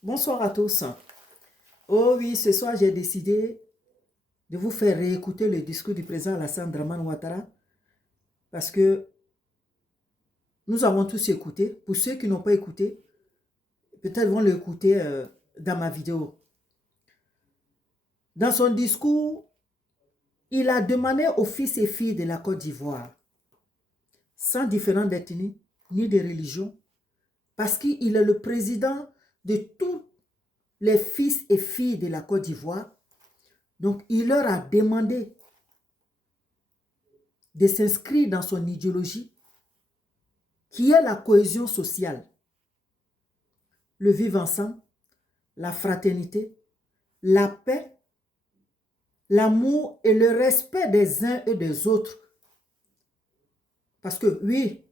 Bonsoir à tous. Oh oui, ce soir j'ai décidé de vous faire réécouter le discours du président Alassane Draman Ouattara parce que nous avons tous écouté. Pour ceux qui n'ont pas écouté, peut-être vont l'écouter dans ma vidéo. Dans son discours, il a demandé aux fils et filles de la Côte d'Ivoire, sans différence d'ethnie ni de religion, parce qu'il est le président de tous les fils et filles de la Côte d'Ivoire. Donc, il leur a demandé de s'inscrire dans son idéologie qui est la cohésion sociale, le vivre ensemble, la fraternité, la paix, l'amour et le respect des uns et des autres. Parce que oui,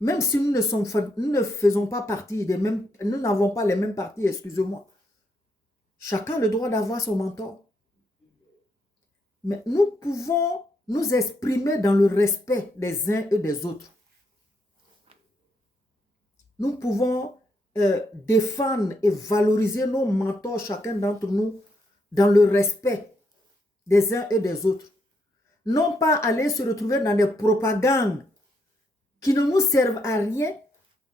même si nous ne faisons pas partie des mêmes, nous n'avons pas les mêmes partis, excusez-moi, chacun a le droit d'avoir son mentor. Mais nous pouvons nous exprimer dans le respect des uns et des autres. Nous pouvons défendre et valoriser nos mentors, chacun d'entre nous, dans le respect des uns et des autres. Non pas aller se retrouver dans des propagandes qui ne nous servent à rien,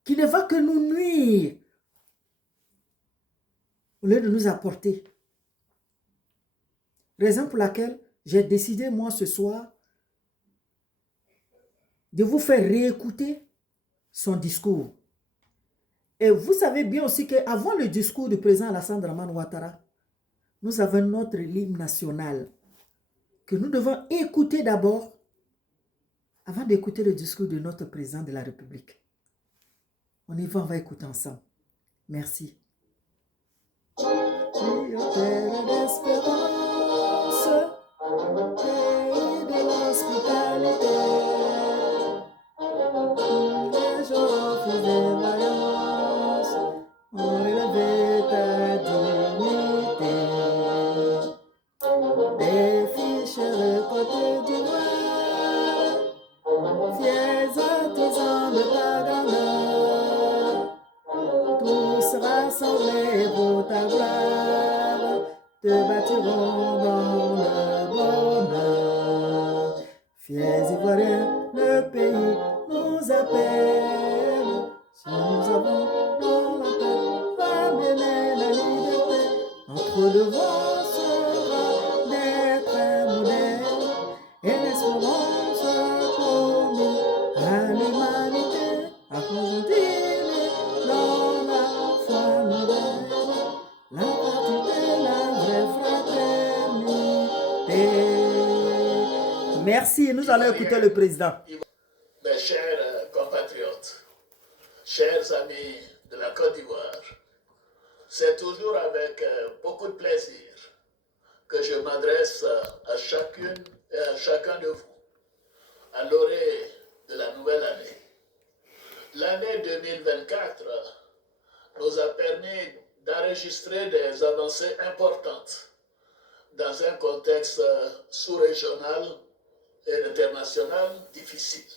qui ne vont que nous nuire, au lieu de nous apporter. Raison pour laquelle j'ai décidé, moi, ce soir, de vous faire réécouter son discours. Et vous savez bien aussi qu'avant le discours du président Alassane Draman Ouattara, nous avons notre hymne national que nous devons écouter d'abord avant d'écouter le discours de notre président de la République. On y va, on va écouter ensemble. Merci. Terre d'espérance, pays de l'hospitalité, les gens faisaient vaillance, ont élevé ta dignité. Des fiches récoltées d'ivoire, fiers artisans de ta grandeur, tous rassemblés pour ta gloire, te bâtiront dans le bonheur. Fiers Ivoiriens, le pays nous appelle. Si nous avons dans la paix, ramener la liberté, notre devoir sera d'être un modèle et l'espérance promise à l'humanité, à continuer dans la foi nouvelle, la partie de la vraie fraternité. Merci, nous allons écouter le président. Mes chers compatriotes, chers amis de la Côte d'Ivoire, c'est toujours avec beaucoup de plaisir que je m'adresse à chacune et à chacun de vous à l'orée de la nouvelle année. L'année 2024 nous a permis d'enregistrer des avancées importantes dans un contexte sous-régional et international difficile.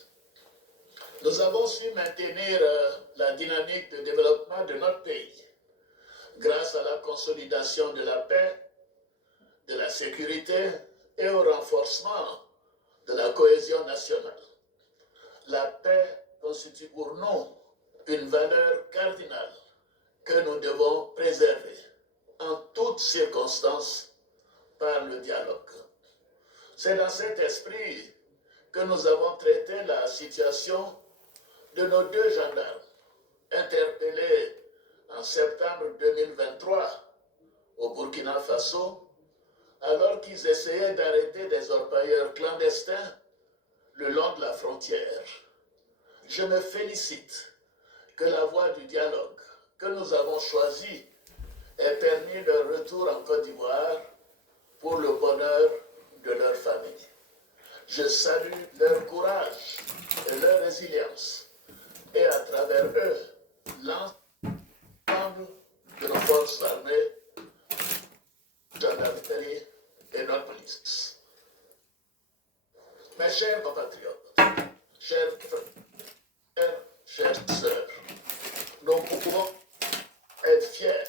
Nous avons su maintenir la dynamique de développement de notre pays grâce à la consolidation de la paix, de la sécurité et au renforcement de la cohésion nationale. La paix constitue pour nous une valeur cardinale que nous devons préserver en toutes circonstances par le dialogue. C'est dans cet esprit que nous avons traité la situation de nos deux gendarmes interpellés en septembre 2023 au Burkina Faso alors qu'ils essayaient d'arrêter des orpailleurs clandestins le long de la frontière. Je me félicite que la voie du dialogue que nous avons choisie ait permis leur retour en Côte d'Ivoire pour le bonheur de leur famille. Je salue leur courage et leur résilience et à travers eux, l'ensemble de nos forces armées, gendarmerie et notre police. Mes chers compatriotes, chers frères, chères sœurs, nous pouvons être fiers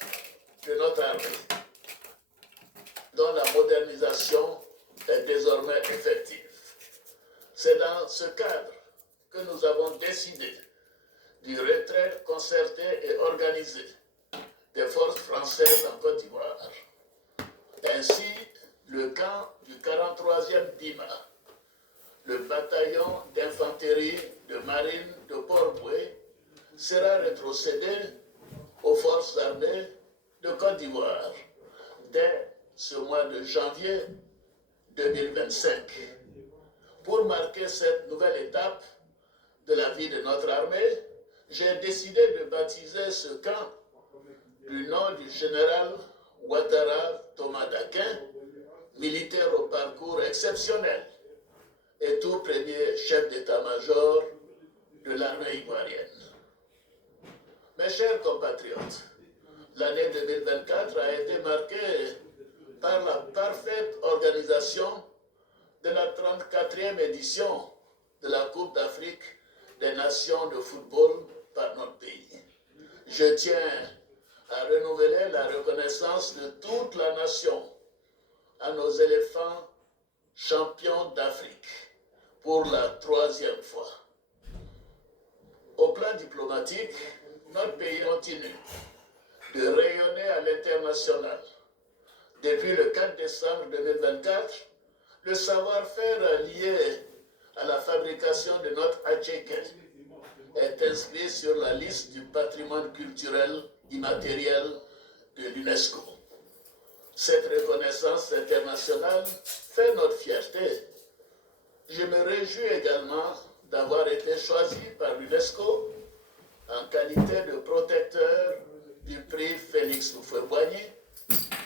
de notre armée, dont la modernisation est désormais effective. C'est dans ce cadre que nous avons décidé du retrait concerté et organisé des forces françaises en Côte d'Ivoire. Ainsi, le camp du 43e DIMA, le bataillon d'infanterie de marine de Port-Boué, sera rétrocédé aux forces armées de Côte d'Ivoire dès ce mois de janvier 2025. Pour marquer cette nouvelle étape de la vie de notre armée, j'ai décidé de baptiser ce camp du nom du général Ouattara Thomas Dakin, militaire au parcours exceptionnel et tout premier chef d'état-major de l'armée ivoirienne. Mes chers compatriotes, l'année 2024 a été marquée par la parfaite organisation de la 34e édition de la Coupe d'Afrique des Nations de football par notre pays. Je tiens à renouveler la reconnaissance de toute la nation à nos éléphants champions d'Afrique pour la 3e fois. Au plan diplomatique, notre pays continue de rayonner à l'international. Depuis le 4 décembre 2024, le savoir-faire lié à la fabrication de notre attiqué est inscrit sur la liste du patrimoine culturel immatériel de l'UNESCO. Cette reconnaissance internationale fait notre fierté. Je me réjouis également d'avoir été choisi par l'UNESCO en qualité de protecteur du prix Félix Houphouët-Boigny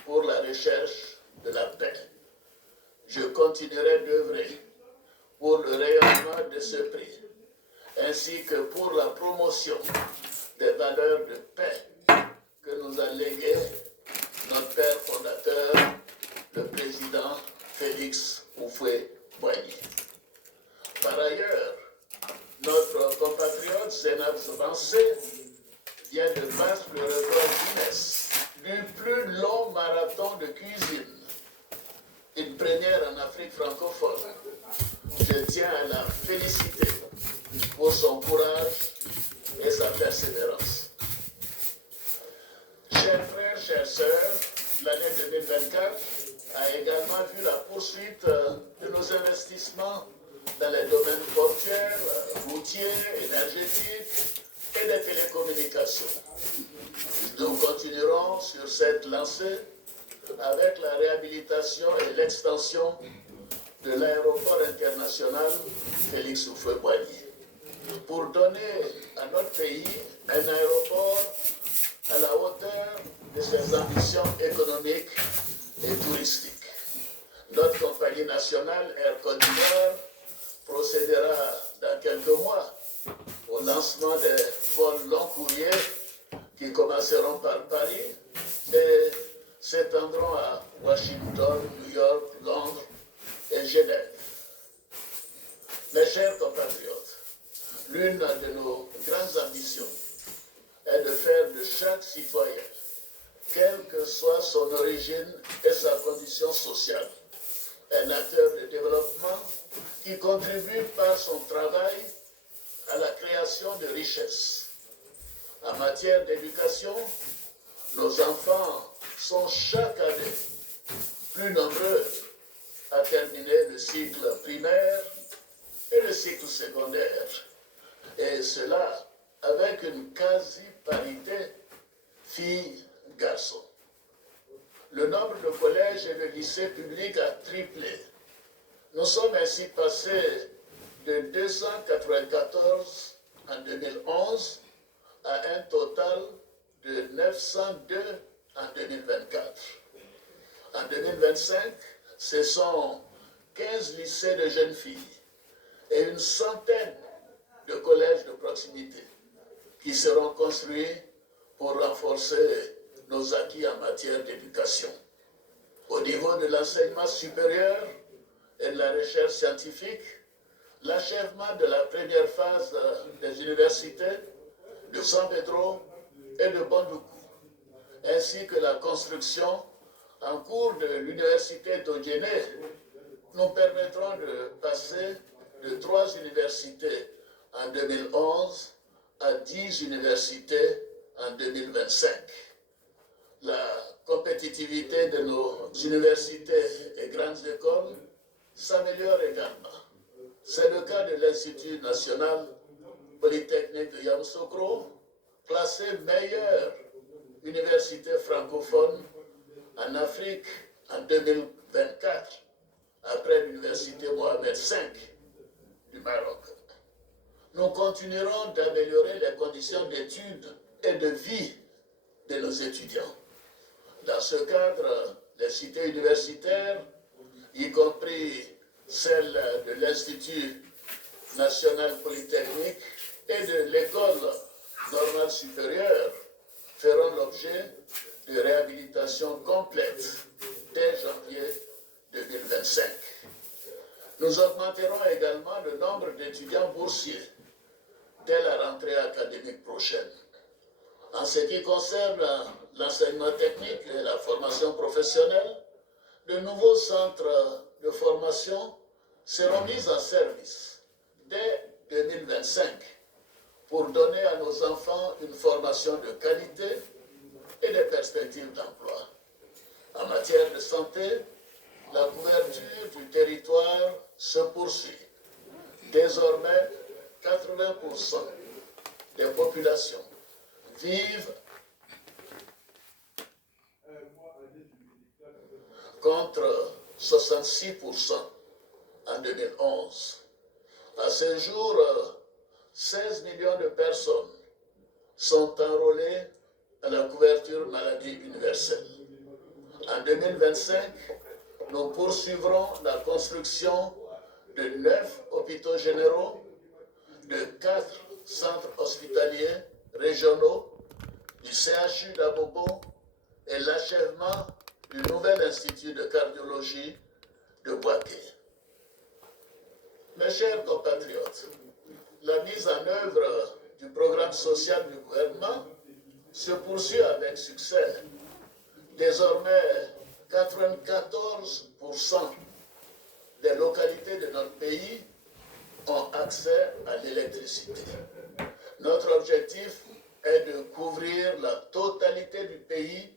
pour la recherche de la paix. Je continuerai d'œuvrer pour le rayonnement de ce prix, ainsi que pour la promotion des valeurs de paix que nous a léguées notre père fondateur, le président Félix Houphouët-Boigny. Par ailleurs, notre compatriote Zénab Zvancé vient de battre le record Guinness du plus long marathon de cuisine, une première en Afrique francophone. Je tiens à la féliciter pour son courage et sa persévérance. Chers frères, chères sœurs, l'année 2024 a également vu la poursuite de nos investissements dans les domaines portuaires, routiers, énergétiques et des télécommunications. Nous continuerons sur cette lancée avec la réhabilitation et l'extension de l'aéroport international Félix Houphouët-Boigny pour donner à notre pays un aéroport à la hauteur de ses ambitions économiques et touristiques. Notre compagnie nationale Air Côte d'Ivoire procédera dans quelques mois au lancement des vols long courriers qui commenceront par Paris et s'étendront à Washington, New York, Londres et Genève. Mes chers compatriotes, l'une de nos grandes ambitions est de faire de chaque citoyen, quelle que soit son origine et sa condition sociale, un acteur de développement qui contribue par son travail à la création de richesses. En matière d'éducation, nos enfants sont chaque année plus nombreux à terminer le cycle primaire et le cycle secondaire. Et cela avec une quasi-parité filles-garçons. Le nombre de collèges et de lycées publics a triplé. Nous sommes ainsi passés de 294 en 2011 à un total de 902 en 2024. En 2025, ce sont 15 lycées de jeunes filles et une centaine de collèges de proximité qui seront construits pour renforcer nos acquis en matière d'éducation. Au niveau de l'enseignement supérieur et de la recherche scientifique, l'achèvement de la première phase des universités de San Pedro et de Bondoukou, ainsi ainsi que la construction en cours de l'université d'Odiéné nous permettront de passer de 3 universités en 2011 à 10 universités en 2025. La compétitivité de nos universités et grandes écoles s'améliore également. C'est le cas de l'Institut national polytechnique de Yamoussoukro, classé meilleure université francophone en Afrique en 2024, après l'université Mohamed V du Maroc. Nous continuerons d'améliorer les conditions d'études et de vie de nos étudiants. Dans ce cadre, les cités universitaires, y compris celle de l'Institut national polytechnique et de l'École normale supérieure, feront l'objet de réhabilitation complète dès janvier 2025. Nous augmenterons également le nombre d'étudiants boursiers dès la rentrée académique prochaine. En ce qui concerne l'enseignement technique et la formation professionnelle, de nouveaux centres de formation seront mis en service dès 2025 pour donner à nos enfants une formation de qualité et des perspectives d'emploi. En matière de santé, la couverture du territoire se poursuit. Désormais, 80% des populations vivent contre 66% en 2011. À ce jour, 16 millions de personnes sont enrôlées à la couverture maladie universelle. En 2025, nous poursuivrons la construction de 9 hôpitaux généraux, de 4 centres hospitaliers régionaux, du CHU d'Abobo et l'achèvement du nouvel institut de cardiologie de Boaké. Mes chers compatriotes, la mise en œuvre du programme social du gouvernement se poursuit avec succès. Désormais, 94% des localités de notre pays ont accès à l'électricité. Notre objectif est de couvrir la totalité du pays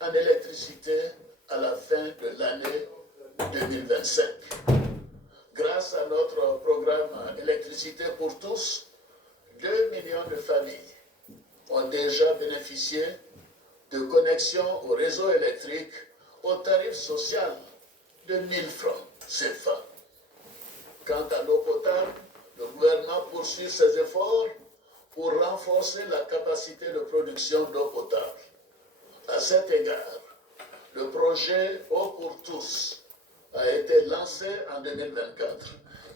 en électricité à la fin de l'année 2025. Grâce à notre programme Électricité pour tous, 2 millions de familles ont déjà bénéficié de connexions au réseau électrique au tarif social de 1 000 francs CFA. Quant à l'eau potable, le gouvernement poursuit ses efforts pour renforcer la capacité de production d'eau potable. À cet égard, le projet Eau pour tous a été lancé en 2024.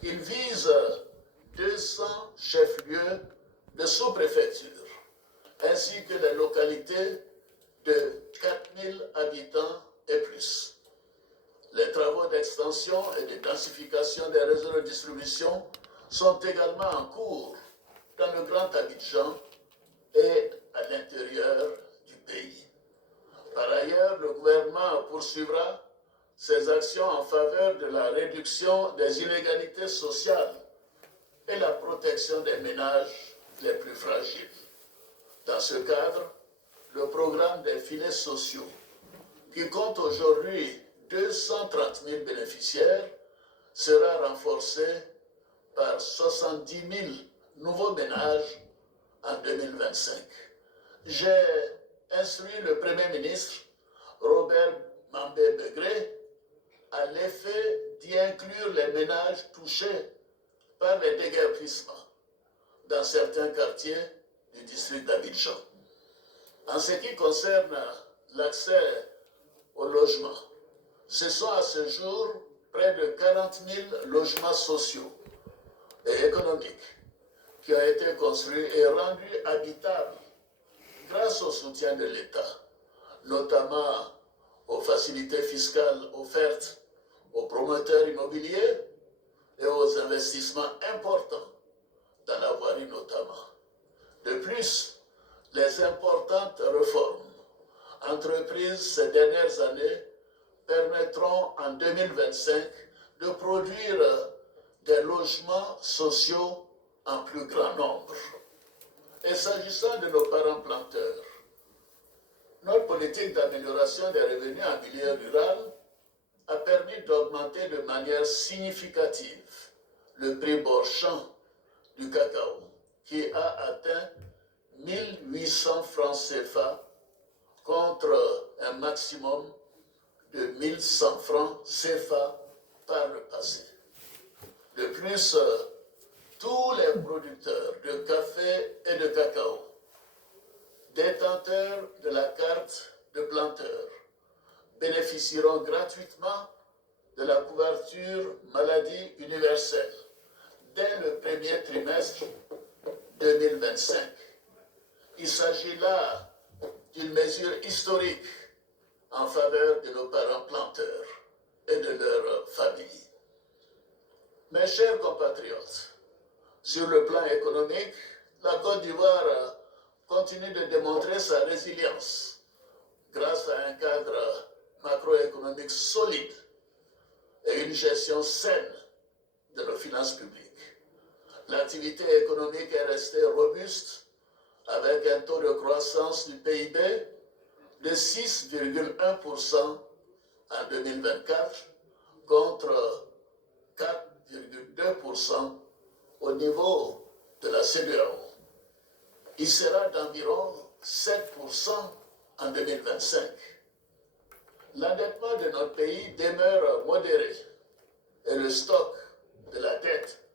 Il vise 200 chefs-lieux de sous-préfecture, ainsi que les localités de 4000 habitants et plus. Les travaux d'extension et de densification des réseaux de distribution sont également en cours dans le Grand Abidjan et à l'intérieur du pays. Par ailleurs, le gouvernement poursuivra ses actions en faveur de la réduction des inégalités sociales et la protection des ménages les plus fragiles. Dans ce cadre, le programme des filets sociaux, qui compte aujourd'hui 230 000 bénéficiaires, sera renforcé par 70 000 nouveaux ménages en 2025. J'ai instruit le Premier ministre, Robert Mambé-Begré, à l'effet d'y inclure les ménages touchés par les déguerpissements dans certains quartiers du district d'Abidjan. En ce qui concerne l'accès au logement, ce sont à ce jour près de 40 000 logements sociaux et économiques qui ont été construits et rendus habitables grâce au soutien de l'État, notamment aux facilités fiscales offertes aux promoteurs immobiliers et aux investissements importants dans la voirie notamment. De plus, les importantes réformes entreprises ces dernières années permettront en 2025 de produire des logements sociaux en plus grand nombre. Et s'agissant de nos parents planteurs, notre politique d'amélioration des revenus en milieu rural a permis d'augmenter de manière significative le prix marchand du cacao, qui a atteint 1800 francs CFA contre un maximum de 1100 francs CFA par le passé. De plus, tous les producteurs de café et de cacao, détenteurs de la carte de planteur, bénéficieront gratuitement de la couverture maladie universelle dès le premier trimestre 2025. Il s'agit là d'une mesure historique en faveur de nos parents planteurs et de leurs familles. Mes chers compatriotes, sur le plan économique, la Côte d'Ivoire continue de démontrer sa résilience grâce à un cadre macroéconomique solide et une gestion saine de nos finances publiques. L'activité économique est restée robuste avec un taux de croissance du PIB de 6,1% en 2024 contre 4,2% au niveau de la CEDEAO. Il sera d'environ 7% en 2025. L'endettement de notre pays demeure modéré et le stock de la dette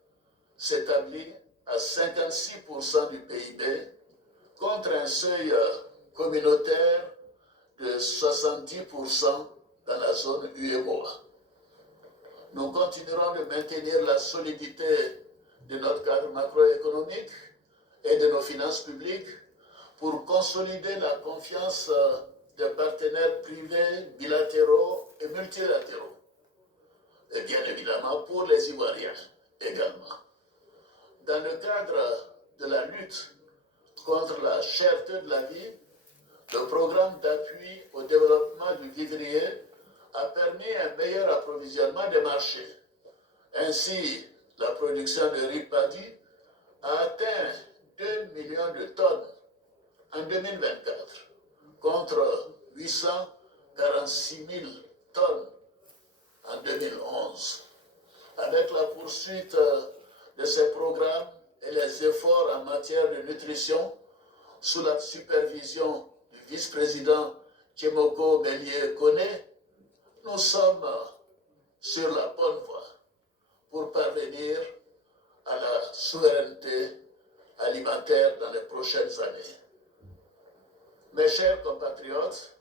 s'établit à 56% du PIB contre un seuil communautaire de 70% dans la zone UEMOA. Nous continuerons de maintenir la solidité de notre cadre macroéconomique et de nos finances publiques pour consolider la confiance des partenaires privés, bilatéraux et multilatéraux. Et bien évidemment pour les Ivoiriens également. Dans le cadre de la lutte contre la cherté de la vie, le programme d'appui au développement du vivrier a permis un meilleur approvisionnement des marchés. Ainsi, la production de riz paddy a atteint 2 millions de tonnes en 2024 contre 846 000 tonnes en 2011. Avec la poursuite de ces programmes et les efforts en matière de nutrition sous la supervision du vice-président Tchemoko Bélier Koné, nous sommes sur la bonne voie pour parvenir à la souveraineté alimentaire dans les prochaines années. Mes chers compatriotes,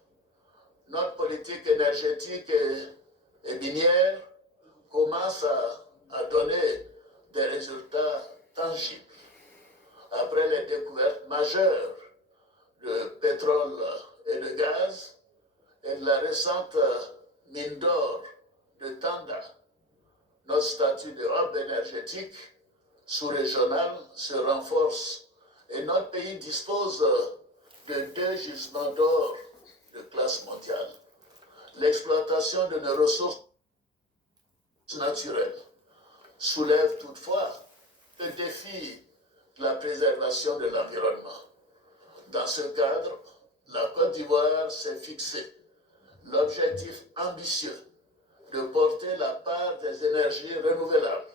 notre politique énergétique et minière commence à donner des résultats tangibles. Après les découvertes majeures de pétrole et de gaz et de la récente mine d'or de Tanda, notre statut de hub énergétique sous-régional se renforce et notre pays dispose de 2 gisements d'or de classe mondiale. L'exploitation de nos ressources naturelles soulève toutefois le défi de la préservation de l'environnement. Dans ce cadre, la Côte d'Ivoire s'est fixé l'objectif ambitieux de porter la part des énergies renouvelables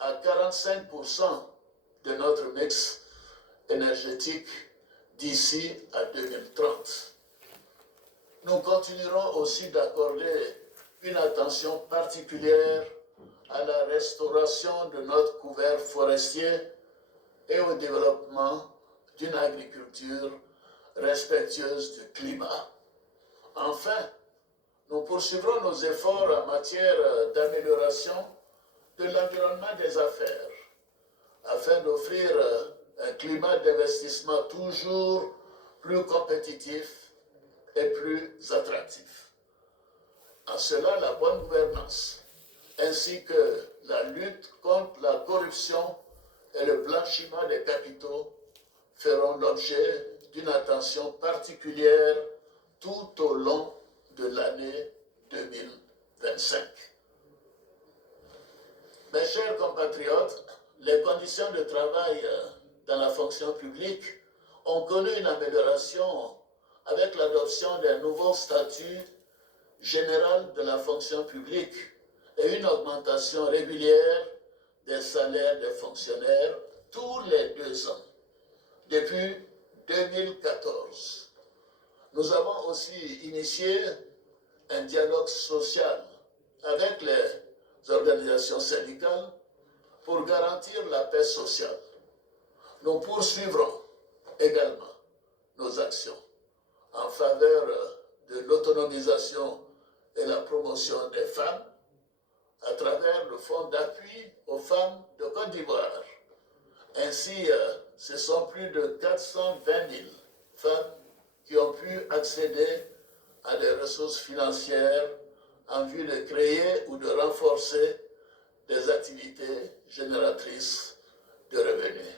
à 45% de notre mix énergétique d'ici à 2030. Nous continuerons aussi d'accorder une attention particulière à la restauration de notre couvert forestier et au développement d'une agriculture respectueuse du climat. Enfin, nous poursuivrons nos efforts en matière d'amélioration de l'environnement des affaires afin d'offrir un climat d'investissement toujours plus compétitif et plus attractif. En cela, la bonne gouvernance ainsi que la lutte contre la corruption et le blanchiment des capitaux feront l'objet d'une attention particulière tout tout au long de l'année 2025. Mes chers compatriotes, les conditions de travail dans la fonction publique ont connu une amélioration avec l'adoption d'un nouveau statut général de la fonction publique et une augmentation régulière des salaires des fonctionnaires tous les 2 ans, depuis 2014. Nous avons aussi initié un dialogue social avec les organisations syndicales pour garantir la paix sociale. Nous poursuivrons également nos actions en faveur de l'autonomisation et la promotion des femmes à travers le Fonds d'appui aux femmes de Côte d'Ivoire. Ainsi, ce sont plus de 420 000 femmes qui ont pu accéder à des ressources financières en vue de créer ou de renforcer des activités génératrices de revenus.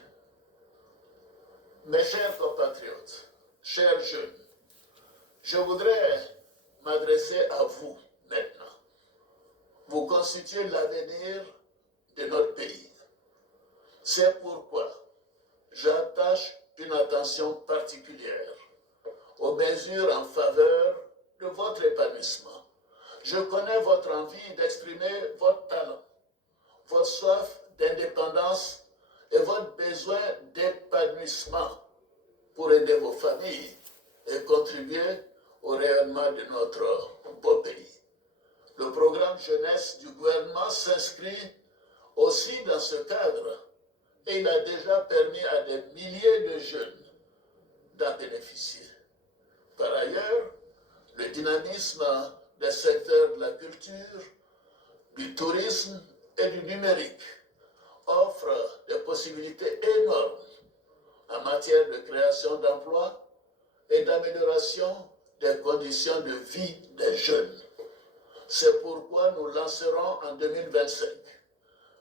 Mes chers compatriotes, chers jeunes, je voudrais m'adresser à vous maintenant. Vous constituez l'avenir de notre pays. C'est pourquoi j'attache une attention particulière aux mesures en faveur de votre épanouissement. Je connais votre envie d'exprimer votre talent, votre soif d'indépendance et votre besoin d'épanouissement pour aider vos familles et contribuer au rayonnement de notre beau pays. Le programme jeunesse du gouvernement s'inscrit aussi dans ce cadre et il a déjà permis à des milliers de jeunes d'en bénéficier. Par ailleurs, le dynamisme des secteurs de la culture, du tourisme et du numérique offre des possibilités énormes en matière de création d'emplois et d'amélioration des conditions de vie des jeunes. C'est pourquoi nous lancerons en 2025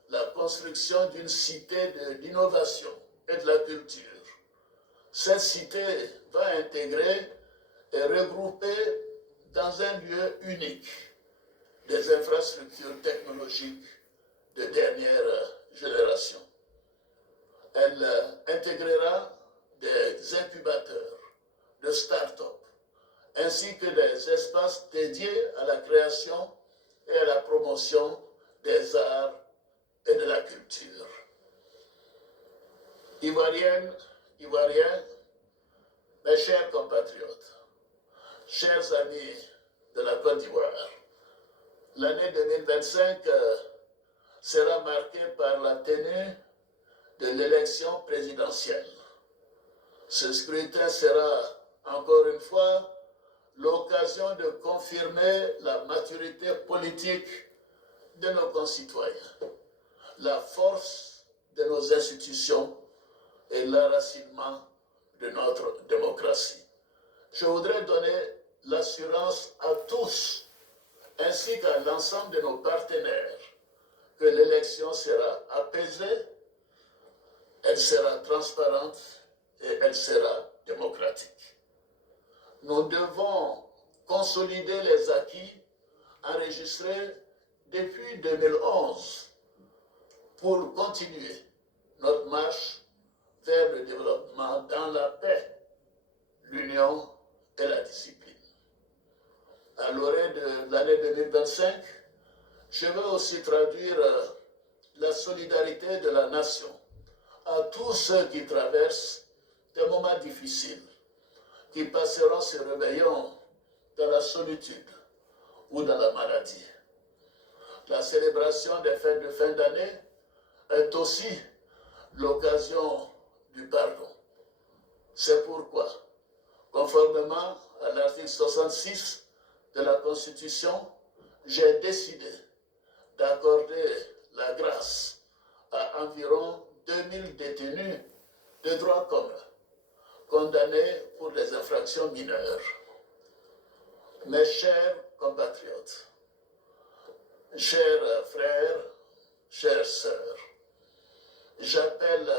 la construction d'une cité de l'innovation et de la culture. Cette cité va intégrer et regrouper dans un lieu unique des infrastructures technologiques de dernière génération. Elle intégrera des incubateurs de start-up ainsi que des espaces dédiés à la création et à la promotion des arts et de la culture. Ivoiriennes, Ivoiriens, mes chers compatriotes, chers amis de la Côte d'Ivoire, l'année 2025 sera marquée par la tenue de l'élection présidentielle. Ce scrutin sera, encore une fois, l'occasion de confirmer la maturité politique de nos concitoyens, la force de nos institutions et l'enracinement de notre démocratie. Je voudrais donner l'assurance à tous, ainsi qu'à l'ensemble de nos partenaires, que l'élection sera apaisée, elle sera transparente et elle sera démocratique. Nous devons consolider les acquis enregistrés depuis 2011 pour continuer notre marche vers le développement dans la paix, l'union et la discipline. À l'orée de l'année 2025, je veux aussi traduire la solidarité de la nation à tous ceux qui traversent des moments difficiles, qui passeront ce réveillon dans la solitude ou dans la maladie. La célébration des fêtes de fin d'année est aussi l'occasion du pardon. C'est pourquoi, conformément à l'article 66 de la Constitution, j'ai décidé d'accorder la grâce à environ 2000 détenus de droit commun, condamnés pour des infractions mineures. Mes chers compatriotes, chers frères, chères sœurs, j'appelle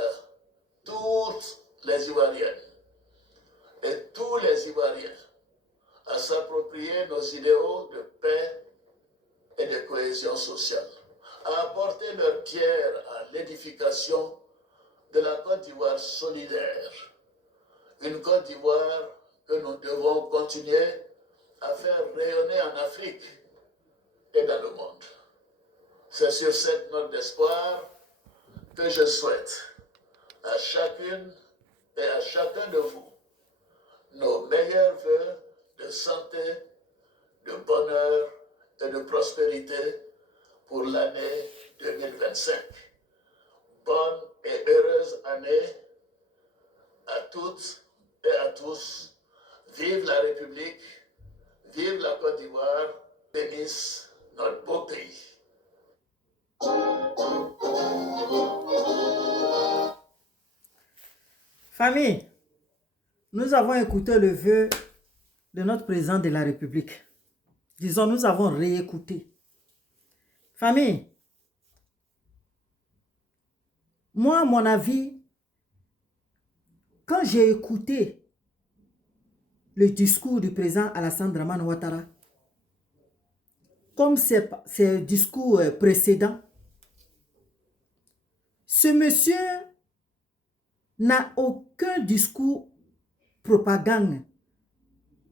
toutes les Ivoiriennes et tous les Ivoiriens à s'approprier nos idéaux de paix et de cohésion sociale, à apporter leur pierre à l'édification de la Côte d'Ivoire solidaire, une Côte d'Ivoire que nous devons continuer à faire rayonner en Afrique et dans le monde. C'est sur cette note d'espoir que je souhaite à chacune et à chacun de vous nos meilleurs vœux de santé, de bonheur et de prospérité pour l'année 2025. Bonne et heureuse année à toutes et à tous. Vive la République, vive la Côte d'Ivoire, bénisse notre beau pays. Famille, nous avons écouté le vœu de notre président de la République. Disons, nous avons réécouté. Famille, moi, à mon avis, quand j'ai écouté le discours du président Alassane Dramane Ouattara, comme c'est un discours précédent, ce monsieur n'a aucun discours propagande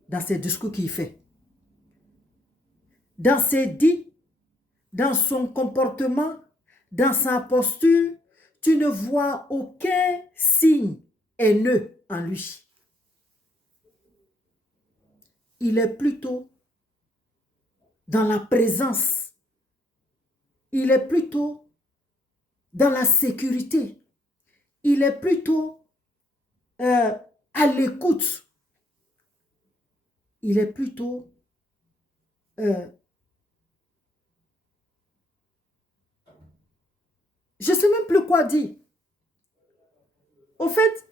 dans ses discours qu'il fait. Dans ses dits, dans son comportement, dans sa posture, tu ne vois aucun signe haineux en lui. Il est plutôt dans la présence. Il est plutôt dans la sécurité. Il est plutôt à l'écoute. Il est plutôt je ne sais même plus quoi dire. Au fait,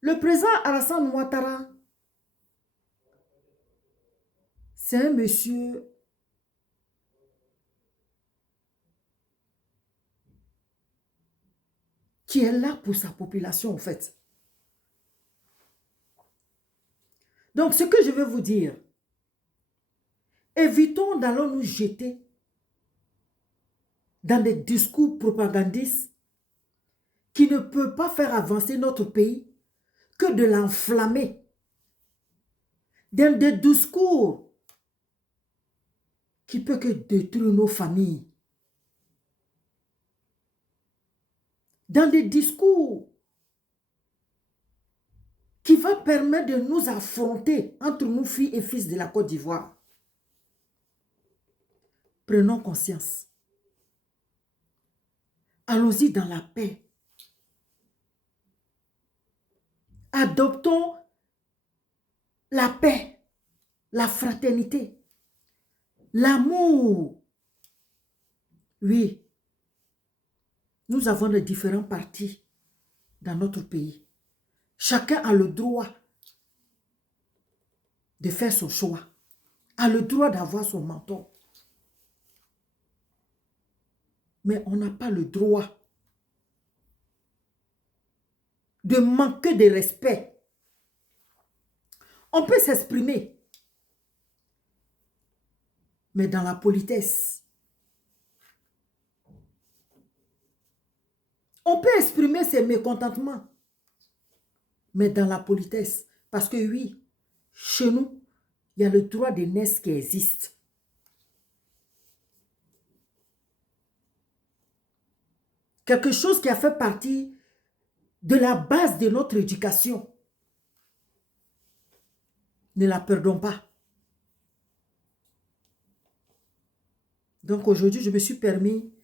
le président Alassane Ouattara, c'est un monsieur qui est là pour sa population, en fait. Donc, ce que je veux vous dire, évitons d'aller nous jeter dans des discours propagandistes qui ne peuvent pas faire avancer notre pays que de l'enflammer. Dans des discours qui ne peuvent que détruire nos familles. Dans des discours qui vont permettre de nous affronter entre nous, filles et fils de la Côte d'Ivoire. Prenons conscience. Allons-y dans la paix. Adoptons la paix, la fraternité, l'amour. Oui, nous avons de différents partis dans notre pays. Chacun a le droit de faire son choix, a le droit d'avoir son menton. Mais on n'a pas le droit de manquer de respect. On peut s'exprimer, mais dans la politesse. On peut exprimer ses mécontentements, mais dans la politesse. Parce que oui, chez nous, il y a le droit de naissance qui existe. Quelque chose qui a fait partie de la base de notre éducation. Ne la perdons pas. Donc aujourd'hui, je me suis permis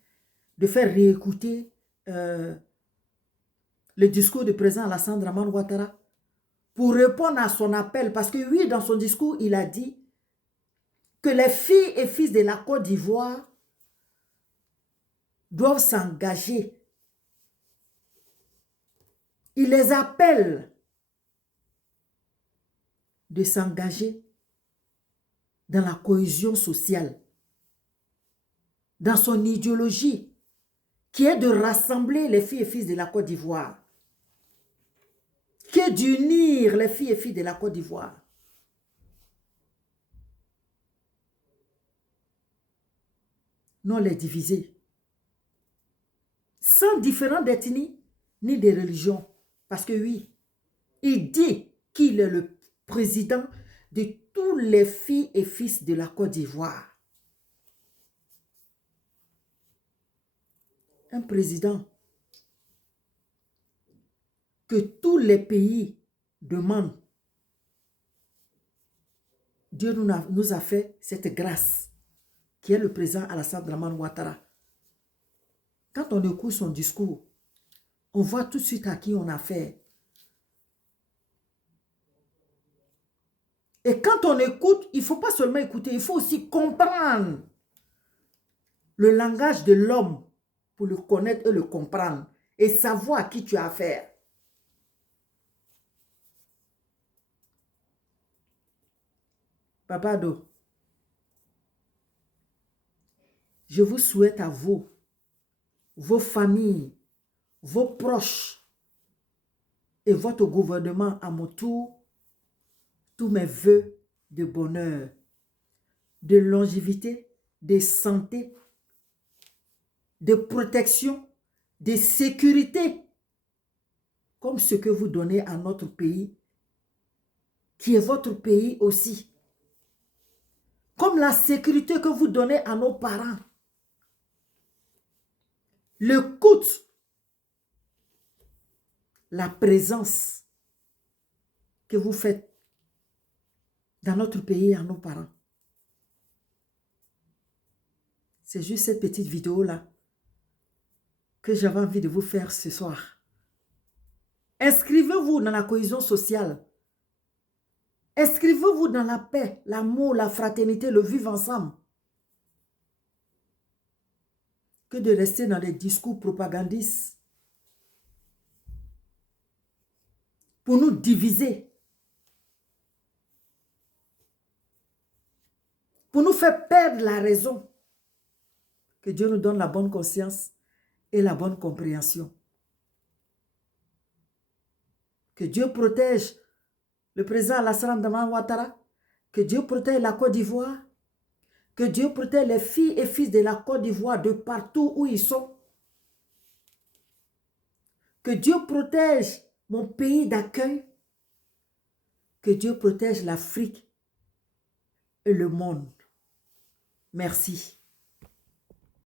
de faire réécouter le discours du président Alassane Dramane Ouattara pour répondre à son appel. Parce que oui, dans son discours, il a dit que les filles et fils de la Côte d'Ivoire doivent s'engager. Il les appelle de s'engager dans la cohésion sociale, dans son idéologie, qui est de rassembler les filles et fils de la Côte d'Ivoire, qui est d'unir les filles et fils de la Côte d'Ivoire. non les diviser. Sans différent d'ethnie ni de religion. Parce que oui, il dit qu'il est le président de tous les filles et fils de la Côte d'Ivoire. Un président que tous les pays demandent. Dieu nous a fait cette grâce qui est le président Alassane Dramane Ouattara. Quand on écoute son discours, on voit tout de suite à qui on a affaire. Et quand on écoute, il ne faut pas seulement écouter, il faut aussi comprendre le langage de l'homme pour le connaître et le comprendre et savoir à qui tu as affaire. Papa Do, je vous souhaite à vous, vos familles, vos proches et votre gouvernement à mon tour, tous mes vœux de bonheur, de longévité, de santé, de protection, de sécurité, comme ce que vous donnez à notre pays, qui est votre pays aussi. Comme la sécurité que vous donnez à nos parents. Le coût, la présence que vous faites dans notre pays à nos parents. C'est juste cette petite vidéo-là que j'avais envie de vous faire ce soir. Inscrivez-vous dans la cohésion sociale. Inscrivez-vous dans la paix, l'amour, la fraternité, le vivre ensemble. Que de rester dans les discours propagandistes pour nous diviser, pour nous faire perdre la raison. Que Dieu nous donne la bonne conscience et la bonne compréhension. Que Dieu protège le président Alassane Dramane Ouattara. Que Dieu protège la Côte d'Ivoire. Que Dieu protège les filles et fils de la Côte d'Ivoire de partout où ils sont. Que Dieu protège mon pays d'accueil. Que Dieu protège l'Afrique et le monde. Merci.